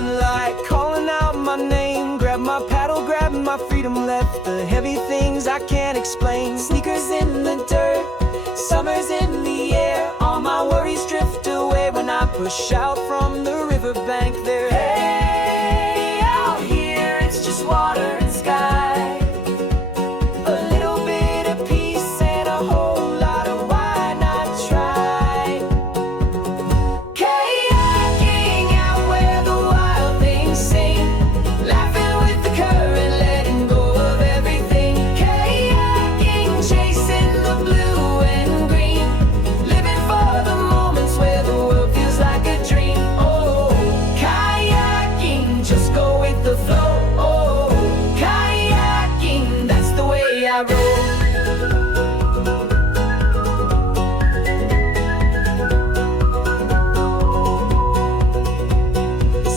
sunlight calling out my name. Grab my paddle, grab my freedom, left the heavy things I can't explain. Sneakers in the dirt, summer's in the air. All my worries drift away when I push out from the riverbank there. Hey, out here it's just water and sky. A little bit of peace and a whole lot of why not try. Kayaking out where the wild things sing, laughing with the current, letting go of everything. Kayaking, chasing the blue and green, living for the moments where the world feels like a dream. Oh, kayaking, just go with the flow. Oh, kayaking, that's the way I roll.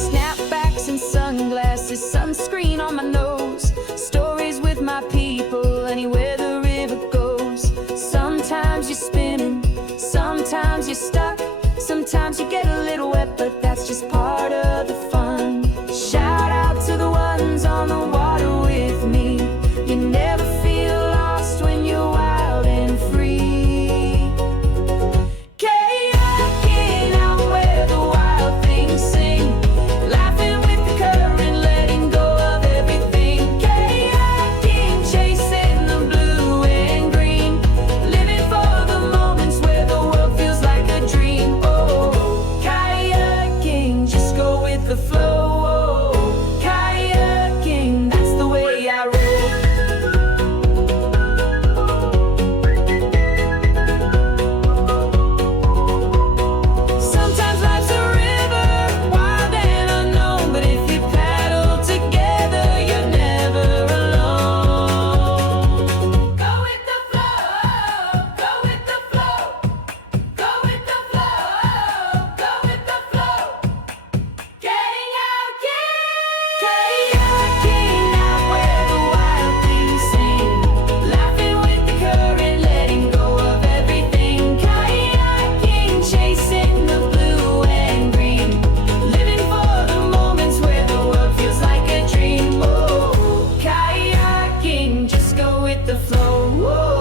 Snapbacks and sunglasses, sunscreen on my nose, stories with my people anywhere the river goes. Sometimes you're spinning, sometimes you're stuck, sometimes you get a little wet, but that's just part of the fun. Shout out to the ones on the water with me. You never feel lost when you're wild and free. Kayaking out where the wild things sing, laughing with the current, letting go of everything. Kayaking, chasing the blue and green, living for the moments where the world feels like a dream. Oh, kayaking, just go with the flow. Oh, kayaking, that's the way I roll. Sometimes life's a river, wild and unknown, but if you paddle together, you're never alone. Go with the flow, go with the flow, go with the flow, go with the flow. Getting out, kayaking out where the wild things sing, laughing with the current, letting go of everything. Kayaking, chasing the blue and green, living for the moments where the world feels like a dream. Oh, kayaking, just go with the flow. Oh,